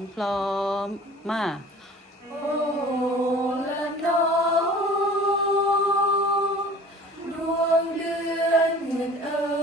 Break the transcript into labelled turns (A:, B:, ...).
A: องพร้อมมา
B: โอละนอดวงเดือนเงินเอ๋